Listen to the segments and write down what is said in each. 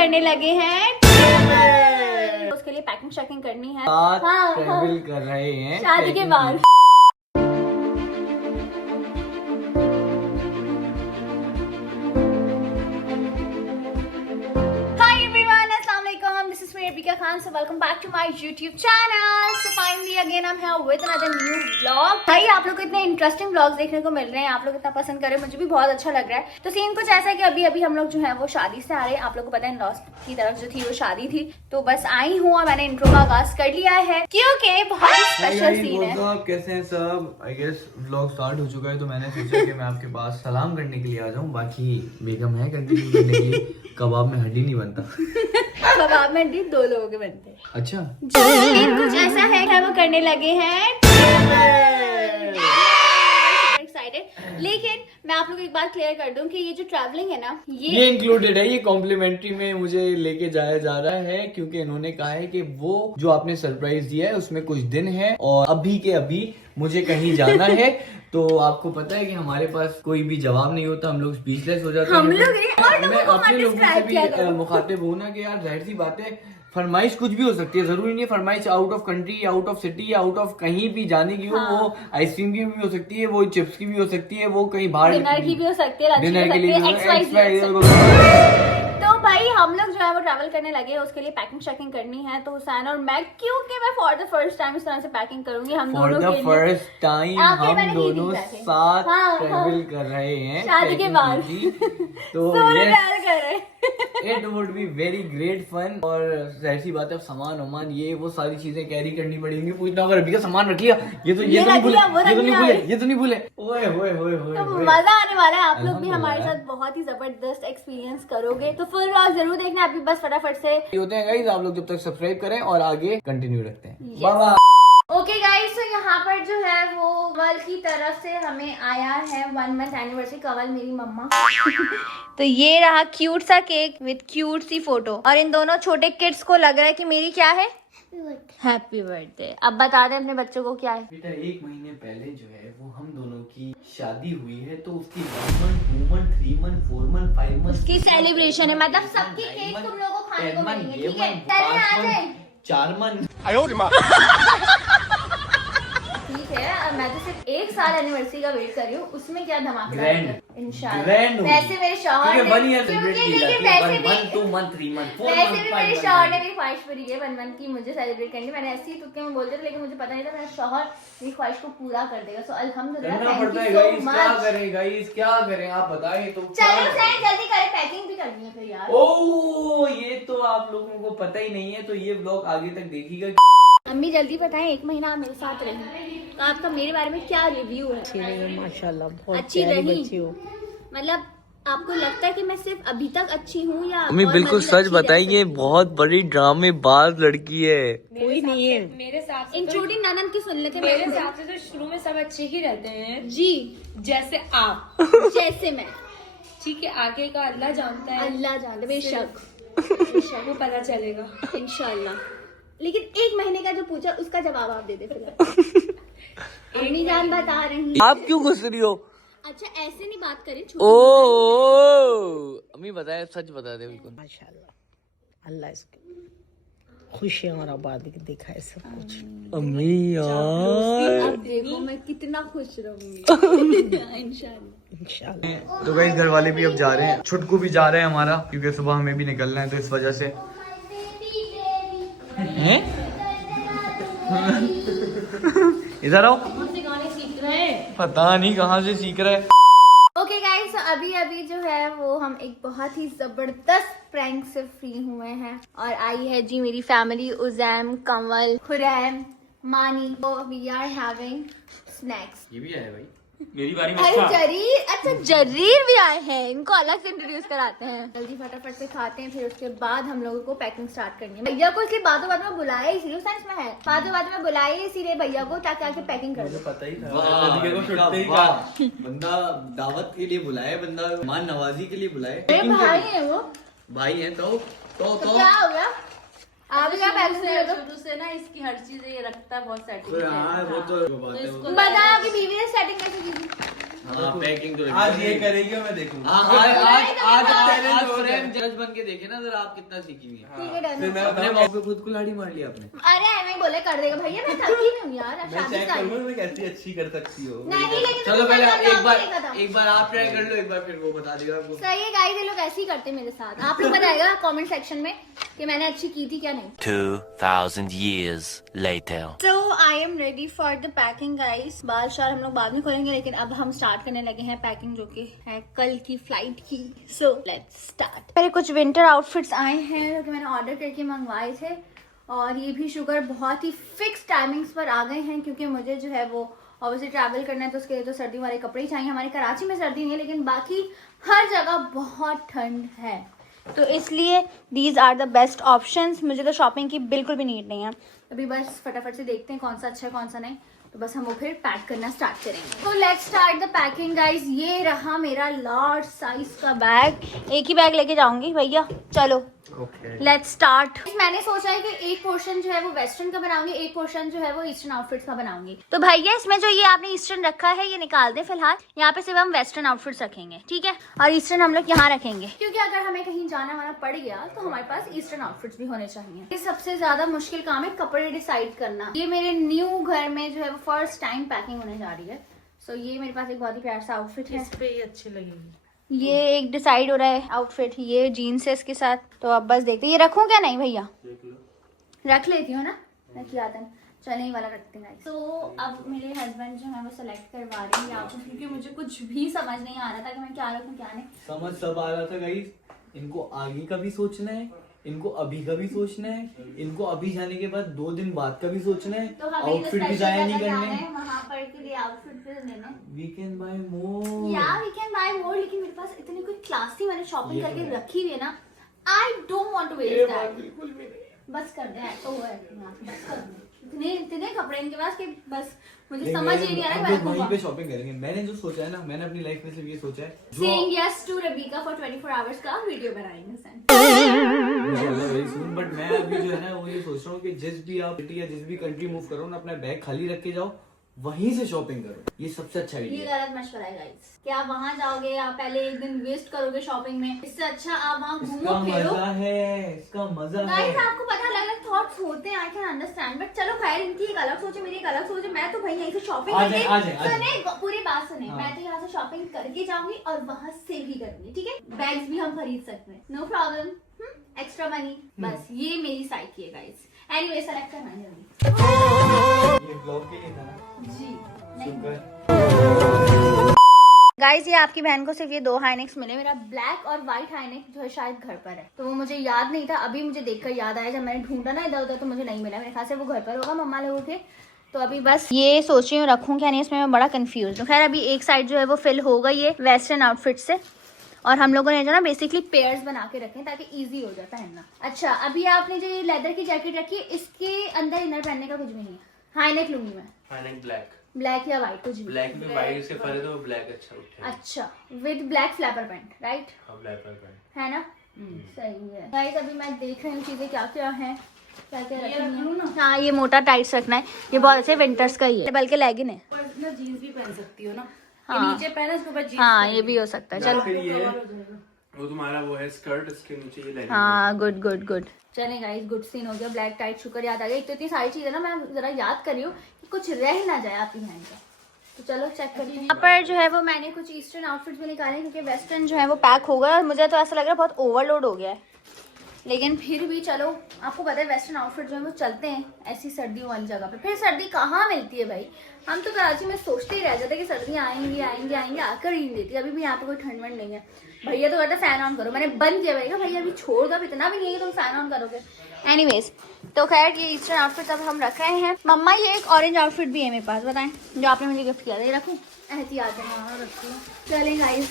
करने लगे हैं, उसके लिए पैकिंग शैकिंग करनी है। ट्रैवल कर रहे हैं शादी के बाद। Khan so welcome back to my YouTube channel. So finally again हम हैं विद अनदर न्यू व्लॉग। भाई आप लोग को इतने इंटरेस्टिंग व्लॉग्स देखने को मिल रहे हैं, आप लोग इतना पसंद कर रहे हैं, मुझे भी बहुत अच्छा लग रहा है। तो सीन कुछ ऐसा है कि अभी अभी हम लोग जो है वो शादी से आ रहे हैं। आप लोग को पता है लॉस की तरफ जो थी वो शादी थी, तो बस आई हूँ और मैंने इंट्रो का आगाज कर लिया है क्योंकि बहुत ही स्पेशल सीन है। आप कैसे हैं सब? आई गेस व्लॉग स्टार्ट हो चुका है, तो मैंने सोचा कि मैं आपके पास सलाम करने के लिए आ जाऊँ। बाकी बेगम है कंटिन्यू करने के लिए। कबाब में हड्डी नहीं बनता। कबाब में हड्डी दो लोगों के बनते हैं। अच्छा, कुछ ऐसा है कि वो करने लगे हैं। एक्साइटेड। लेकिन मैं आप लोग को एक बात क्लियर कर दूं कि ये जो ट्रैवलिंग है ना, ये इंक्लूडेड है, ये कॉम्प्लीमेंट्री में मुझे लेके जाया जा रहा है क्योंकि इन्होंने कहा है कि वो जो आपने सरप्राइज दिया है उसमें कुछ दिन है और अभी के अभी मुझे कहीं जाना है। तो आपको पता है कि हमारे पास कोई भी जवाब नहीं होता, हम लोग स्पीचलेस हो जाते हैं। मैं अपने लोगों से भी मुखातिब हूँ ना कि यार जाहिर सी बात है, फरमाइश कुछ भी हो सकती है, जरूरी नहीं है फरमाइश out of country, out of city, out of कहीं भी जाने की हो। वो आइसक्रीम की भी हो सकती है, वो चिप्स की भी हो सकती है, वो कहीं बाहर डिनर की भी हो सकती है, डिनर के लिए। तो भाई हम लोग जो है वो ट्रैवल करने लगे हैं, उसके लिए पैकिंग शैकिंग करनी है। तो हुसैन और मैं, क्योंकि मैं फॉर द फर्स्ट टाइम इस तरह से पैकिंग करूंगी, हम दोनों के लिए फर्स्ट टाइम हम दोनों साथ ट्रैवल कर रहे हैं शादी के बाद। तो ट्रैवल कर रहे हैं। It would be very great fun. और ऐसी बात है, सामान वामान ये वो सारी चीजें कैरी करनी पड़ेंगी। पूछना अगर अभी का सामान रख लिया, ये तो नहीं भूले, ये तो नहीं भूले। ओए होए होए होए, तो मजा आने वाला है। आप लोग भी हमारे साथ बहुत ही जबरदस्त एक्सपीरियंस करोगे, तो फुल व्लॉग जरूर देखना। अभी बस फटाफट से होते हैं गाइस, आप लोग जब तक सब्सक्राइब करें और आगे कंटिन्यू रखते हैं। बाय। ओके गाइस, तो यहाँ पर जो है वो कवल की तरफ से हमें आया है 1 मंथ एनिवर्सरी। कवल मेरी मम्मा। तो ये रहा क्यूट सा केक विद क्यूट सी फोटो, और इन दोनों छोटे किड्स को लग रहा है कि मेरी क्या है, हैप्पी बर्थडे। अब बता दे अपने बच्चों को क्या है। बेटा 1 महीने पहले जो है वो हम दोनों की शादी हुई है, तो उसकी 1 month 2 month 3 month 4 month 5 month उसकी सेलिब्रेशन है, मतलब सबके केक तुम लोगों को खाने को मिलेंगे, ठीक है? 4 मंथ। ठीक है, अब मैं तो सिर्फ 1 साल एनिवर्सरी का वेट कर रही हूँ, उसमें क्या धमाका है इंशाल्लाह। वैसे मेरे शौहर ने, वैसे भी मेरे शौहर ने मेरी ख्वाहिश पूरी की है 1 मंथ की मुझे सेलिब्रेट करनी। मैंने ऐसे ही तुक्के में बोलते थे, लेकिन मुझे पता नहीं था मेरा शौहर मेरी ख्वाहिश को पूरा कर देगा। सो अल्हम्दुलिल्लाह, थैंक यू सो मच। क्या करें आप बताइए। तो चलो फ्रेंड जल्दी करें, पैकिंग भी करनी है फिर यार। ओह, ये तो आप लोगों को पता ही नहीं है, तो ये व्लॉग आगे तक देखिएगा। अम्मी जल्दी बताएं, 1 महीना आप मेरे साथ रही, तो आपका मेरे बारे में क्या रिव्यू है? अच्छी रही माशाल्लाह, बहुत अच्छी प्यारी रही? बच्ची हो। मतलब आपको लगता है कि मैं सिर्फ अभी तक अच्छी हूँ या अम्मी बिल्कुल सच बताइए, बहुत बड़ी ड्रामेबाज लड़की है। कोई नहीं है मेरे साथ, इंक्लूडिंग ननद की सुन लेते मेरे हिसाब से तो शुरू में सब अच्छे ही रहते हैं जी, जैसे आप, जैसे मैं। ठीक है, आगे का अल्लाह जानता है, अल्लाह जानता, बेशक वो पता चलेगा इंशाल्लाह। लेकिन 1 महीने का जो पूछा उसका जवाब आप दे दे फिलहाल। अम्मी जान बता रही। आप क्यों गुस्सा रही हो? अच्छा ऐसे नहीं बात करें। अम्मी बताए, सच बता दे बिल्कुल। माशाल्लाह, अल्लाह इसके खुशियाँ और आबादी दिखाए सब कुछ। अम्मी यार, अब देखो मैं कितना खुश रहूंगी इंशाल्लाह। तो गाइस घर वाले भी अब जा रहे हैं, छुटकू भी जा रहे हैं हमारा, क्योंकि सुबह हमें भी निकलना है, तो इस वजह से हैं। इधर आओ, सीख रहे हैं, पता नहीं कहाँ से सीख रहा है। ओके गाइस, अभी अभी जो है वो हम एक बहुत ही जबरदस्त प्रैंक से फ्री हुए हैं, और आई है जी मेरी फैमिली, उजैम, कंवल, खुरैम, मानी। तो वी आर हैविंग स्नैक्स। ये भी आया भाई मेरी बारी में। अरे जरीर, अच्छा जरीर भी आए हैं, इनको अलग से इंट्रोड्यूस कराते हैं। जल्दी फटाफट से खाते हैं, फिर उसके बाद हम लोगों को पैकिंग स्टार्ट करनी है। भैया को इसलिए बातों बातों में बुलाया, इसलिए साइंस में है, बातों बातों में बुलाया इसीलिए भैया को, ताकि आके पैकिंग कर दो। पता ही था, बंदा दावत के लिए बुलाए, बंदा मान नवाजी के लिए बुलाए। भाई है वो, भाई है तो क्या हो गया? आप क्या पैकिंग शुरू से ना इसकी हर चीज ये रखता है, बहुत सेटिंग वो तो बताया आपकी बीवी ने सेटिंग कैसे की थी? हाँ पैकिंग तो आज ये करेगी और मैं देखूंगा। आज जज बन के देखे ना जरा आप कितना सीखेंगे। ठीक है डन। फिर मैं अपने माँ पे खुद कुल्हाड़ी मार लिया आपने। अरे ऐਵੇਂ ही बोले कर देगा भैया, मैं थकी नहीं हूँ यार, मैं शादी चेक का करूंगा मैं कैसी अच्छी कर सकती हो। नहीं, लेकिन चलो तुमने पहले पहले vlog देखा था। एक बार आप ट्राई कर लो, एक बार फिर वो बता देगा आपको। सही है गाइस, ये लोग ऐसे ही करते हैं मेरे साथ। आप लोग बताएगा कमेंट सेक्शन में कि मैंने अच्छी की थी क्या नहीं। 2000 years later. So I am ready for the packing guys। बाल शार हम लोग बाद में खोलेंगे, लेकिन अब हम स्टार्ट करने लगे हैं पैकिंग, जो कि है कल की फ्लाइट की। So let's start। मेरे कुछ विंटर आउटफिट्स आए हैं जो कि मैंने ऑर्डर करके मंगवाए थे, और ये भी शुगर बहुत ही फिक्स टाइमिंग्स पर आ गए हैं, क्योंकि मुझे जो है वो ऑब्वियसली ट्रैवल करना है, तो उसके लिए तो सर्दी वाले कपड़े ही चाहिए। हमारे कराची में सर्दी नहीं है, लेकिन बाकी हर जगह बहुत ठंड है, तो इसलिए these are the best options. मुझे तो शॉपिंग की बिल्कुल भी नीड नहीं है। अभी बस फटाफट से देखते हैं कौन सा अच्छा है कौन सा नहीं, तो बस हम वो फिर पैक करना स्टार्ट करेंगे। तो let's start the packing guys. ये रहा मेरा लार्ज साइज का बैग। एक ही बैग लेके जाऊंगी भैया, चलो लेट्स स्टार्ट। मैंने सोचा है कि एक पोर्शन जो है वो वेस्टर्न का बनाऊंगी, एक पोर्शन जो है वो ईस्टर्न आउटफिट्स का बनाऊंगी। तो भैया इसमें जो ये आपने ईस्टर्न रखा है ये निकाल दे फिलहाल, यहाँ पे सिर्फ हम वेस्टर्न आउटफिट्स रखेंगे, ठीक है, और ईस्टर्न हम लोग यहाँ रखेंगे, क्योंकि अगर हमें कहीं जाना वाना पड़ गया तो हमारे पास ईस्टर्न आउटफिट्स भी होने चाहिए। ये सबसे ज्यादा मुश्किल काम है कपड़े डिसाइड करना। ये मेरे न्यू घर में जो है वो फर्स्ट टाइम पैकिंग होने जा रही है। सो ये मेरे पास एक बहुत ही प्यारा सा आउटफिट है, इस पे ही अच्छी लगेगी। ये एक डिसाइड हो रहा है आउटफिट, ये जीन्स है इसके साथ। तो अब बस देखते हैं ये रखूं क्या नहीं भैया, रख लेती हूँ ना, रखी आता है। चले ही वाला रखते हैं। तो अब मेरे हस्बैंड जो है वो सेलेक्ट करवा रहे हैं आउटफिट, क्योंकि मुझे कुछ भी समझ नहीं आ रहा था कि मैं क्या रखूं क्या नहीं। समझ सब आ रहा था गाइस, इनको आगे का भी सोचना है, इनको अभी का भी सोचना है, इनको अभी जाने के बाद 2 दिन बाद का भी सोचना है, तो हमें आउटफिट भी जाया नहीं करना है है। वहाँ पर के लिए आउटफिट भी लेना। वी कैन बाय मोर, या वी कैन बाय मोर, लेकिन मेरे पास इतनी कोई क्लासी मैंने शॉपिंग करके रखी हुई है ना, I don't want to waste that. बिल्कुल भी नहीं। बस कर दे, तो वो है बस कर दे। इतने कपड़े इनके पास कि बस मुझे लेकिन समझ ही नहीं आ रहा है हम लोग वहीं पे शॉपिंग करेंगे। मैंने जो सोचा है ना, मैंने अपनी लाइफ में सिर्फ ये सोचा है, Saying yes to Rabika for 24 hours का वीडियो बनाएंगे सन। Very soon. बट मैं अभी जो है ना वो ये सोच रहा हूँ कि जिस भी आप सिटी या जिस भी कंट्री मूव करो ना, अपना बैग खाली रख के जाओ, वहीं से शॉपिंग करो। ये सबसे अच्छा ये आइडिया है। गलत मशवरा है गाइस, कि आप वहाँ जाओगे, आप पहले एक दिन वेस्ट करोगे शॉपिंग में, इससे अच्छा आप वहाँ इसका घूमो फिरो। मजा है, इसका मजा है। गाइस आपको पता अलग अलग थॉट्स होते हैं, आई कैन अंडरस्टैंड, बट चलो खैर, इनकी एक अलग सोच है, मेरी एक अलग सोच है। मैं तो भाई यहीं से शॉपिंग आ करके जाए। सुने, पूरी बात सुने। हाँ। मैं तो यहाँ से शॉपिंग करके जाऊंगी और वहाँ से भी करूंगी, ठीक है। बैग्स भी हम खरीद सकते हैं, नो प्रॉब्लम, एक्स्ट्रा मनी। बस ये मेरी साइड की है गाइस। एनीवे सेलेक्ट करना है जल्दी। ये ब्लॉग के लिए था ना? जी शुक्र। गाइस ये आपकी बहन को सिर्फ ये 2 हाईनेक्स मिले। मेरा ब्लैक और व्हाइट हाईनेक जो है शायद घर पर है, तो वो मुझे याद नहीं था, अभी मुझे देखकर याद आया। जब मैंने ढूंढा ना इधर उधर तो मुझे नहीं मिला, मेरे ख्याल से वो घर पर होगा मम्मा लोगों के। तो अभी बस ये सोच रही हूँ रखूँ क्या नहीं, इसमें मैं बड़ा कंफ्यूज हूँ। खैर अभी एक साइड जो है वो फिल हो गई है वेस्टर्न आउटफिट से, और हम लोगों ने जो ना बेसिकली पेयर्स बना के रखे ताकि इजी हो जाए पहनना। अच्छा अभी आपने जो ये लेदर की जैकेट रखी है, इसके अंदर इनर पहनने का कुछ भी नहीं है। हाईनेक लूंगी मैं, हाईनेक ब्लैक, ब्लैक या व्हाइट कुछ भी। ब्लैक में वाइट से फर्क है तो ब्लैक अच्छा उठेगा। अच्छा with black flapper pant, right? हाँ ब्लैक पैंट है ना, सही है गाइस। अभी मैं देख रही हूँ चीजें क्या क्या है, क्या क्या रखनी है। हाँ ये मोटा टाइट्स रखना है, ये बहुत अच्छे विंटर्स का ही है, बल्कि लेगिन है। जीन्स भी पहन सकती हो ना, हाँ नीचे पहना इसके ऊपर जीन्स। हाँ ये भी हो सकता है। चलो फिर ये वो तुम्हारा वो है स्कर्ट, इसके नीचे ये लेगिंग। हाँ गुड गुड गुड। चले गाइस गुड सीन हो गया, ब्लैक टाइट शुक्र याद आ गया। एक तो इतनी सारी चीजें ना मैं जरा याद कर रही हूँ कि कुछ रह ना जाए आपकी बहन का। तो चलो चेक करते हैं। यहाँ पर जो है वो मैंने कुछ ईस्टर्न आउटफिट्स भी निकाले, क्योंकि वेस्टर्न जो है वो पैक हो गया और मुझे तो ऐसा लग रहा है बहुत ओवरलोड हो गया है, लेकिन फिर भी चलो। आपको पता है वेस्टर्न आउटफिट जो है वो चलते हैं ऐसी सर्दियों वाली जगह पे। फिर सर्दी कहाँ मिलती है भाई, हम तो कराची में सोचते ही रह जाते कि सर्दियाँ आएंगी आएंगी आएंगी, आकर ही नहीं देती। अभी भी यहाँ पे कोई ठंड वंड नहीं है। भैया तो कहता फैन ऑन करो, मैंने बंद किया भैया, भैया अभी छोड़ दो, इतना भी नहीं है कि तुम फैन ऑन करोगे। एनीवेज तो खैर ये ईस्टर्न आउटफिट अब हम रख रहे हैं। मम्मा ये एक ऑरेंज आउटफिट भी है मेरे पास, बताएं, जो आपने मुझे गिफ्ट किया था, ये रखूँ? एहतियात है, हाँ रखती हूँ। चलें गाइस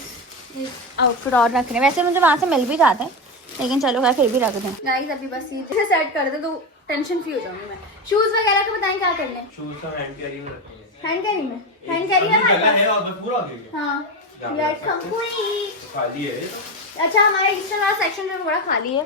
एक आउटफिट और रख रहे हैं, वैसे मुझे वहाँ से मिल भी जाते हैं, लेकिन चलो खैर फिर भी रख दें गाइस। अभी बस ये सेट कर दे तो टेंशन फ्री हो जाऊंगी मैं। शूज वगैरह का बताएं क्या करने? शूज का हैंड कैरी में रखेंगे। हैंड कैरी में, हैंड कैरी है हमारे पास? है और बस पूरा हो गया। हाँ लेट्स कम पूरी। खाली है। अच्छा हमारा ईस्टर्न वाला सेक्शन जो है बड़ा खाली है,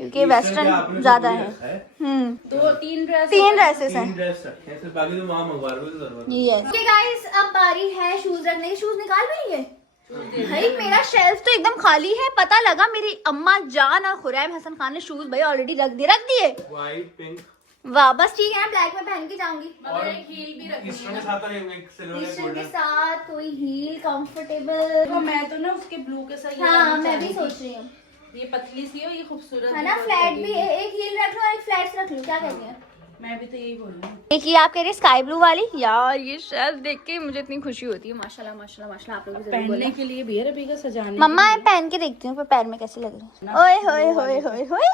क्योंकि वेस्टर्न ज्यादा है। तीन ड्रेस ड्रेसेस हैं। ड्रेस रखे हैं, सिर्फ बाकी तो वहाँ मंगवा लो, जरूरत यस ओके गाइस, अब बारी है शूज रखने की। शूज निकाल भी लिए भाई, मेरा शेल्फ तो एकदम खाली है। पता लगा मेरी अम्मा जान और खुरैम हसन खान ने शूज भाई ऑलरेडी रख दिए। व्हाइट पिंक वाह, बस ठीक है, ब्लैक में पहन के जाऊंगी। और हील भी रखी है, साथ एक सिल्वर टी-शर्ट के गोल्डन। साथ कोई हील कंफर्टेबल। मैं तो ना उसके ब्लू के साथ हाँ मैं भी सोच रही हूँ, ये पतली सी हो, ये खूबसूरत है ना। फ्लैट भी एक हील रख लो और एक फ्लैट्स रख लो, क्या कहती हैं? मैं भी तो यही बोल रही हूँ। एक ये आप कह रहे स्काई ब्लू वाली। यार ये शेल्फ देख के मुझे इतनी खुशी होती है। माशाल्लाह माशाल्लाह माशाल्लाह, आप लोग भी जरूर पहनने बोलना। के लिए भी है रबीका, सजाने मम्मा मैं पहन के देखती हूँ पैर में कैसे लग रही है। ओए होए होए होए होए,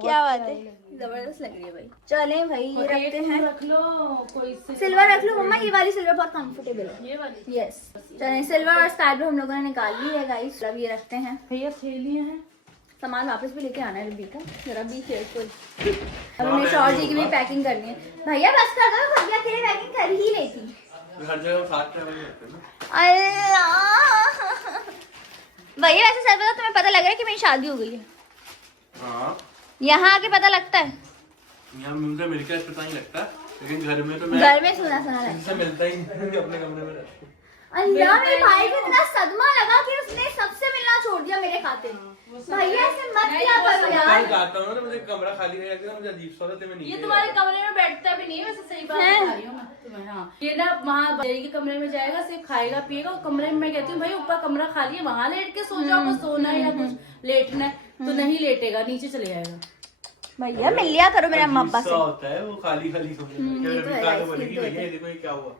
क्या बात है, जबरदस्त लग रही है भाई। चलें भाई, ये रखते हैं। रख लो कोई सिल्वर रख लो मम्मा, ये वाली सिल्वर बहुत कंफर्टेबल है। ये वाली। यस चलें, सिल्वर और स्काई ब्लू हम लोगों ने निकाल ली है गाइस। अब ये रखते हैं। भैया थैलियाँ हैं, सामान वापस भी लेके आना है रबीका, जरा भी केयरफुल। अब हमें शौर जी की भी पैकिंग करनी है। भैया बस कर दो, भैया अकेले पैकिंग कर ही लेती। हर जगह साथ ट्रैवल करते हैं ना। अल्लाह भैया, वैसे सच बताओ तुम्हें पता लग रहा है कि मेरी शादी हो गई है? हाँ, यहाँ आके पता लगता है। यहाँ मुझसे मिलकर पता नहीं लगता, लेकिन घर में तो मैं घर में सुना सुना लगता इनसे मिलता ही नहीं, अपने कमरे में रहता हूँ। है। अल्लाह, मेरे भाई को इतना सदमा लगा कि उसने सबसे मिलना छोड़ दिया मेरे खाते। भैया ऐसे मत किया करो कल यार। जाता हूँ ना, मुझे कमरा खाली रह जाता है, मुझे अजीब सा होता है, मैं नीचे ये तुम्हारे कमरे में बैठता भी नहीं है, वैसे सही बात बता रही हूँ मैं तुम्हें। हाँ, ये ना वहाँ बड़ी के कमरे में जाएगा, सिर्फ खाएगा पिएगा, और कमरे में मैं कहती हूँ भाई ऊपर कमरा खाली है, वहाँ लेट के सो जाओ, कुछ सोना है या कुछ लेटना है तो नहीं लेटेगा, नीचे चले जाएगा। भैया मिल लिया करो मेरे अम्मा अब्बा अजीब से। सा होता है वो खाली खाली सोने ये तो है guys, बोलेगी ये तो भैया ये देखो ये क्या हुआ।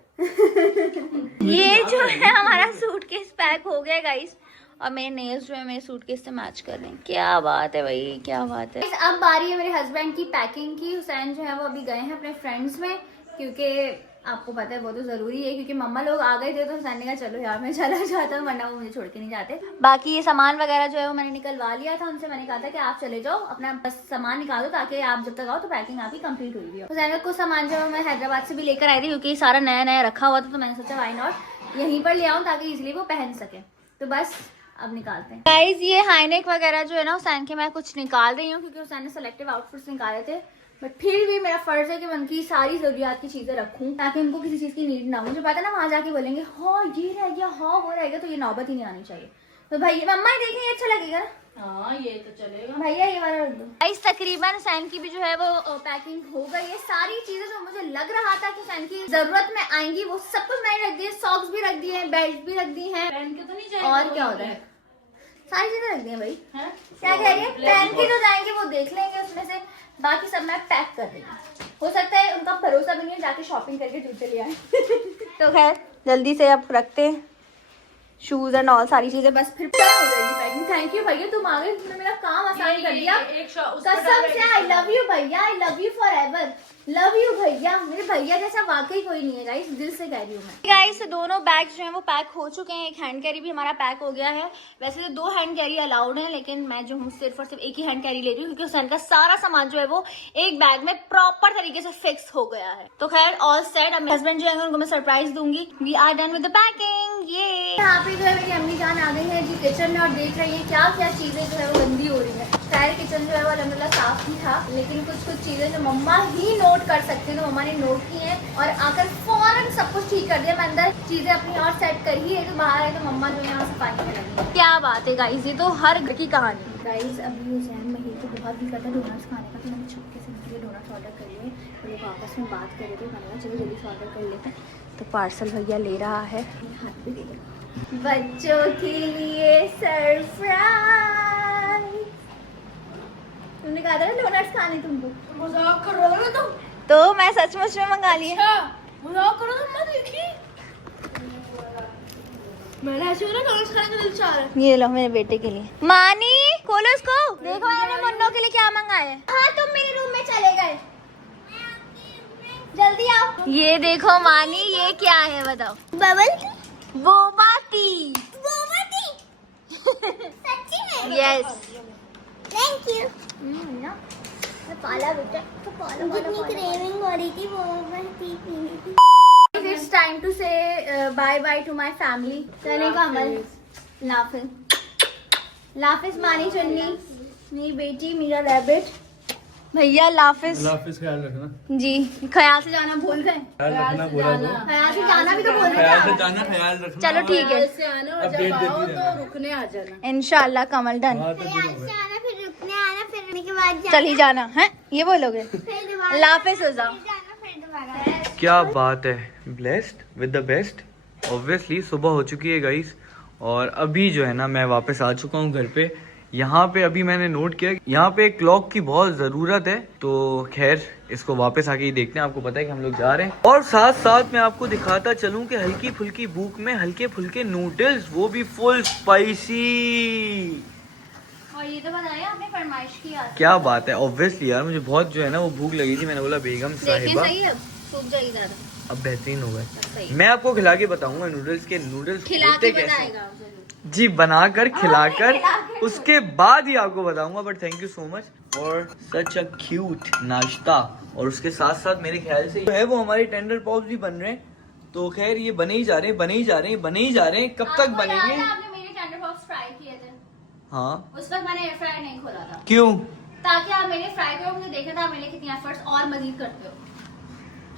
ये जो है हमारा सूटकेस पैक हो गया गाइस, और मेरे नेल्स जो है मेरे सूटकेस से मैच कर रहे हैं। क्या बात है भाई, क्या बात है। अब बारी है मेरे हस्बैंड की पैकिंग की। हुसैन जो है वो अभी गए हैं अपने फ्रेंड्स में, क्योंकि आपको पता है वो तो जरूरी है, क्योंकि मम्मा लोग आ गए थे तो हुसैन ने कहा चलो यार मैं चला जाता हूँ, वरना वो मुझे छोड़ के नहीं जाते। बाकी ये सामान वगैरह जो है वो मैंने निकलवा लिया था उनसे। मैंने कहा था कि आप चले जाओ, अपना बस सामान निकालो, ताकि आप जब तक आओ तो पैकिंग आपकी कंप्लीट हुई है। हुसैन का कुछ सामान जो है मैं हैदराबाद से भी लेकर आई थी, क्योंकि सारा नया नया रखा हुआ था, तो मैंने सोचा वाई नॉट यहीं पर ले आऊँ ताकि इजिली वो पहन सके। तो बस अब निकालते हैं गाइज। ये हाईनेक वगैरह जो है ना हुसैन के मैं कुछ निकाल रही हूँ, क्योंकि हुसैन ने सेलेक्टिव आउटफिट्स निकाले थे, बट फिर भी मेरा फर्ज है कि मैं उनकी सारी जरूरियात की चीजें रखूं, ताकि उनको किसी चीज की नीड ना हो। मुझे पता है ना वहां जाके बोलेंगे हाँ ये रह गया, हाँ वो रह गया, तो ये नौबत ही नहीं आनी चाहिए। तो भाई मम्मा ही देखेंगे, अच्छा लगेगा ना। हाँ ये तो चलेगा भैया ये वाला रख दो। गाइस तकरीबन हुसैन की भी जो है वो पैकिंग हो गई है। सारी चीजें जो मुझे लग रहा था कि हुसैन की जरूरत में आएंगी वो सब कुछ मैंने रख दिए। सॉक्स भी रख दिए, बेल्ट भी रख दी है, पहन के तो नहीं जाएगा। और क्या होता है, सारी चीजें रख दी है भाई। है? क्या कह रही है, पहन के जो जाएंगे वो देख लेंगे उसमें से, बाकी सब मैं पैक कर देंगी। हो सकता है उनका भरोसा भी नहीं है, जाके शॉपिंग करके जूते ले आए। तो खैर जल्दी से अब रखते हैं शूज एंड ऑल सारी चीजें, बस फिर क्या हो जाएगी पैकिंग। थैंक यू भैया, तुम आ गए, तुमने मेरा काम आसान कर दिया। कसम से आई लव यू भैया, I love you for ever, love you भैया। मेरे भैया जैसा वाकई कोई नहीं है गाइस, दिल से कह रही हूँ मैं। गाइस दोनों बैग्स जो हैं वो पैक हो चुके हैं। एक हैंड कैरी भी हमारा पैक हो गया है। वैसे तो 2 हैंड कैरी अलाउड है, लेकिन मैं जो हूँ सिर्फ और सिर्फ एक ही हैंड कैरी ले रही हूँ, क्योंकि हुसैन का सारा सामान जो है वो एक बैग में प्रॉपर तरीके से फिक्स हो गया है। तो खैर ऑल सेट। अब हस्बैंड जो है उनको मैं सरप्राइज दूंगी। We are done with the packing. ये यहाँ पे जो है मेरी अम्मी जान आ गई है जी किचन में, और देख रही है क्या क्या चीजें जो है वो गंदी हो रही है। सारे किचन जो है वो अल्हम्दुलिल्लाह साफ ही था, लेकिन कुछ कुछ चीजें जो मम्मा ही नोट कर सकती है तो मम्मा ने नोट की है, और आकर फौरन सब कुछ ठीक कर दिया। मैं अंदर चीजें अपनी और सेट कर ही है, तो बाहर है तो मम्मा जो है सफाई में लगी। क्या बात है गाइस, ये तो हर घर की कहानी। गाइस अभी हुसैन महिल को बहुत भी करता डोनट्स खाने का, तो मैंने छुपके से उनके लिए डोनट्स ऑर्डर कर लिए। वो लोग आपस में बात कर रहे थे, मैंने कहा चलो जल्दी से ऑर्डर कर लेते हैं। तो पार्सल भैया ले रहा है, हाथ भी दे दो। बच्चों के लिए सरप्राइज। तुमने कहा था ना डोनट्स खाने तुमको, मजाक कर रहा है ना तुम? तो मैं सचमुच में मंगा लिए। मजाक करो तुम, मत देखी। मैंने ऐसे ना डोनट्स खाने का दिल चाह रहा है। ये लो मेरे बेटे के लिए। मानी खोलो इसको, देखो मैंने मुन्नो के लिए क्या मंगाया है। हाँ तुम मेरे रूम में चले गए, जल्दी आओ। ये देखो मानी, ये क्या है बताओ? Bubble tea, boba tea. Boba tea सच्ची में? Yes thank you. पाला बेटा, तो पाला जितनी क्रेविंग हो रही थी वो मैं पी पीनी थी। It's time to say bye bye to my family. चले का अमल, लाफिज लाफिज मानी चुन्नी, मेरी बेटी, मेरा रैबिट, भैया लाफिज। लाफिज ख्याल रखना। जी, ख्याल से जाना भूल गए। ख्याल रखना बोला तो। ख्याल से जाना भी तो बोल रहे ख्याल थे से जाना, ख्याल रखना। चलो ठीक है, से आना और अपडेट जब आओ देती तो रुकने आ जाना। इंशाल्लाह कमल डन। हाँ, तो दिन हो गए। फिर रुकने आना, फिर रुकने के बाद चल ही जाना है, ये बोलोगे? फिर दोबारा लाफिज हो जाओ। जाना, फिर दोबारा। क्या बात है, blessed with the best. Obviously सुबह हो चुकी है गाइस, और अभी जो है ना मैं वापस आ चुका हूँ घर पे। यहाँ पे अभी मैंने नोट किया यहाँ पे एक क्लॉक की बहुत ज़रूरत है, तो खैर इसको वापस आके ही देखते हैं। आपको पता है कि हम लोग जा रहे हैं, और साथ साथ मैं आपको दिखाता चलूँ कि हल्की फुल्की भूख में हल्के फुल्के नूडल्स, वो भी फुल स्पाइसी। और ये तो बताया आपने फरमाइश की आज। क्या बात है। ऑब्वियसली यार मुझे बहुत जो है ना वो भूख लगी थी। मैंने बोला बेगम देखें साहिबा, सही है, सूख जाएगी ज्यादा। अब बेहतरीन हो गए। सही। मैं आपको खिला के बताऊंगा नूडल्स के नूडल्स खिला के होते कैसे। बताएगा जरूर। जी बनाकर खिलाकर खिला के। उसके बाद ही आपको बताऊंगा। But thank you so much for such a cute नाश्ता। और उसके साथ साथ मेरे ख्याल से जो है वो हमारे टेंडर पॉप्स भी बन रहे हैं। तो खैर ये बने ही जा रहे हैं, बने ही जा रहे हैं, बने ही जा रहे हैं। कब तक आपको याद बनेंगे? है आपने मेरे टेंडर पॉप्स फ्राई किए थे, हाँ उस वक्त मैंने एयर फ्रायर नहीं खोला था, क्यों? ताकि आप मेरे फ्राई करो, मुझे देखा था आप मेरे कितनी एफर्ट्स और मजीद करते हो।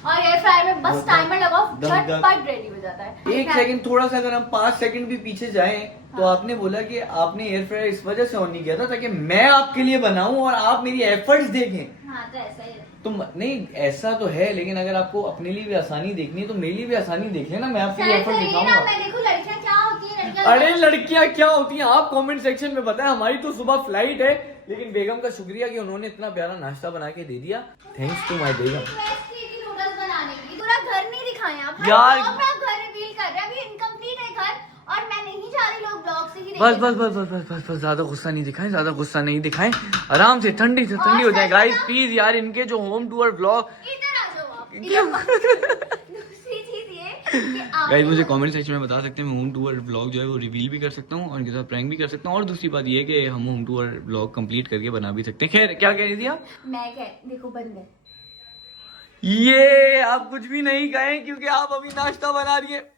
और एयर फ्रायर में बस टाइमर लगाओ, झटपट रेडी हो जाता है। एक सेकंड, थोड़ा सा अगर हम 5 सेकंड भी पीछे जाएं तो आपने बोला कि आपने एयर फ्रायर इस वजह से ऑन नहीं किया था ताकि मैं आपके लिए बनाऊं और आप मेरी एफर्ट्स देखें। हाँ तो ऐसा ही है। तो नहीं ऐसा तो है, लेकिन अगर आपको अपने लिए भी आसानी देखनी है तो मेरे लिए भी आसानी देख लेना, मैं आपके लिए एफर्ट दिखाऊंगा। मैं देखो लड़कियां क्या होती है, लड़कियां अरे लड़कियां क्या होती हैं आप कमेंट सेक्शन में बताएं। हमारी तो सुबह फ्लाइट है, लेकिन बेगम का शुक्रिया कि उन्होंने इतना प्यारा नाश्ता बना के दे दिया। थैंक्स टू माय बेगम। नूडल्स बनाने की पूरा घर नहीं दिखाया आप, यार। आप घर रिवील कर रहे हैं, अभी इनकम्प्लीट है घर, और मैं नहीं चाह रही लोग ब्लॉग से ही बस बस बस बस बस बस बस ज्यादा गुस्सा नहीं दिखाएं, ज्यादा गुस्सा नहीं दिखाएं। आराम से ठंडी से ठंडी हो जाए गाइस प्लीज यार। इनके जो होम टूर ब्लॉग, इधर आ जाओ आप, दूसरी चीज ये कि आप गाइस मुझे कमेंट सेक्शन में बता सकते हैं। मैं होम टूर ब्लॉग जो है वो रिवील भी कर सकता हूँ और इनके साथ प्रैंक भी कर सकता हूँ। और दूसरी बात ये है कि हम होम टूर ब्लॉग कंप्लीट करके बना भी सकते हैं। खैर क्या कह रही थी आप? मैं कह देखो बंद है। ये आप कुछ भी नहीं कहें क्योंकि आप अभी नाश्ता बना रही है।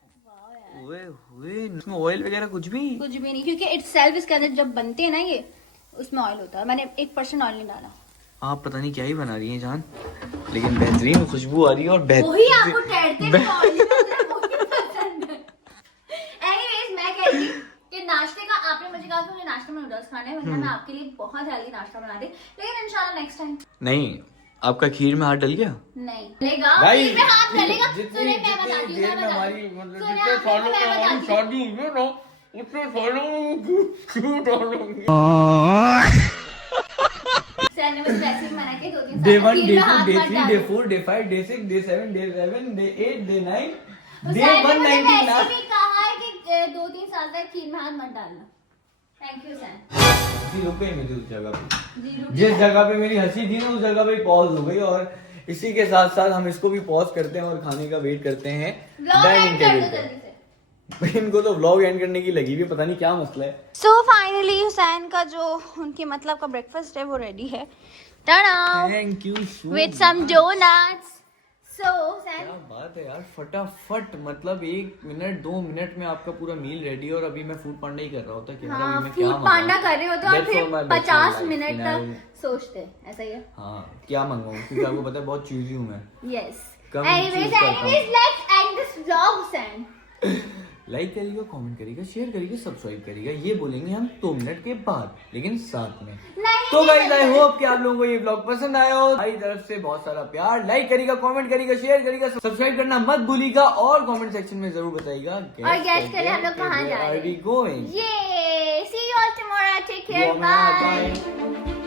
ओए ओए, इसमें ऑयल वगैरह कुछ भी? कुछ भी नहीं, क्योंकि इट्स सेल्फ इसके अंदर जब बनते हैं ना ये, उसमें ऑयल होता है। मैंने 1% ऑयल नहीं डाला। आप पता नहीं क्या ही बना रही हैं जान, लेकिन बेहतरीन खुशबू आ रही है और वही आपको ठहरते हुए ऑयल में वही पसंद है। एनीवेज मैं कह रही थी कि नाश्ते का आपने मुझे कहा कि मुझे नाश्ते में नूडल्स खाने हैं, वरना मैं आपके लिए बहुत हेल्दी नाश्ता बना दी, लेकिन इंशाल्लाह नेक्स्ट टाइम। नहीं, आपका खीर में हाथ डल गया? नहीं डलेगा, भाई, खीर में हाथ डलेगा। जितनी सुनिए मैं बताती हूँ, देर में मैं हमारी बताती हूँ। मतलब सुनिए, जितने आपको सालों मैं में हमारी बताती हूँ। शादी हुई है ना, उतने सालों में क्यों डालूंगी? सर ने मुझे वैसे ही मना किया 2-3 डे साल 1, खीर डे में 2, हाथ डे मत 3, डे डालो। 4, day 5, day 6, day 7, day 11, day 8, day 9, day sir ने मुझे 190 वैसे लास्ट। भी कहा है कि 2-3 साल तक खीर में हाथ मत डालना। Thank you sir. जी रुक गई मुझे उस जगह पे, जिस जगह पे मेरी हंसी थी ना उस जगह पे पॉज हो गई। और इसी के साथ साथ हम इसको भी पॉज करते हैं और खाने का वेट करते हैं ब्लॉग डाइनिंग एंड कर टेबल दो पे। जल्दी से। इनको तो व्लॉग एंड करने की लगी हुई, पता नहीं क्या मसला है। सो फाइनली हुसैन का जो उनके मतलब का ब्रेकफास्ट है वो रेडी है। Tada thank you with some donuts. So Hussain क्या बात है यार, फटाफट मतलब 1 मिनट 2 मिनट में आपका पूरा मील रेडी है। और अभी मैं फूड पांडा ही कर रहा होता कि यार अभी मैं क्या फूड पांडा मंगाऊं। कर रहे हो तो और That's फिर all my best 50 life, minute finale में। तक सोचते हैं, ऐसा ही है। हाँ क्या मंगाऊं, क्योंकि आपको पता है बहुत चूजी हूँ मैं। यस कम एनीवेज choose करता हूं। Let's end this vlog Hussain. Like करिएगा, कमेंट करिएगा, शेयर करिएगा, सब्सक्राइब करिएगा। ये बोलेंगे हम 2 मिनट के बाद, लेकिन साथ में। नहीं तो गाइस आई होप कि आप लोगों को ये ब्लॉग पसंद आया हो। हमारी तरफ से बहुत सारा प्यार। लाइक करिएगा, कमेंट करिएगा, शेयर करिएगा, सब्सक्राइब करना मत भूलिएगा और कमेंट सेक्शन में जरूर बताइएगा और guess करें हम लोग कहाँ जा रहे हैं। गोइंग। ये see you all tomorrow, take care, bye. Bye.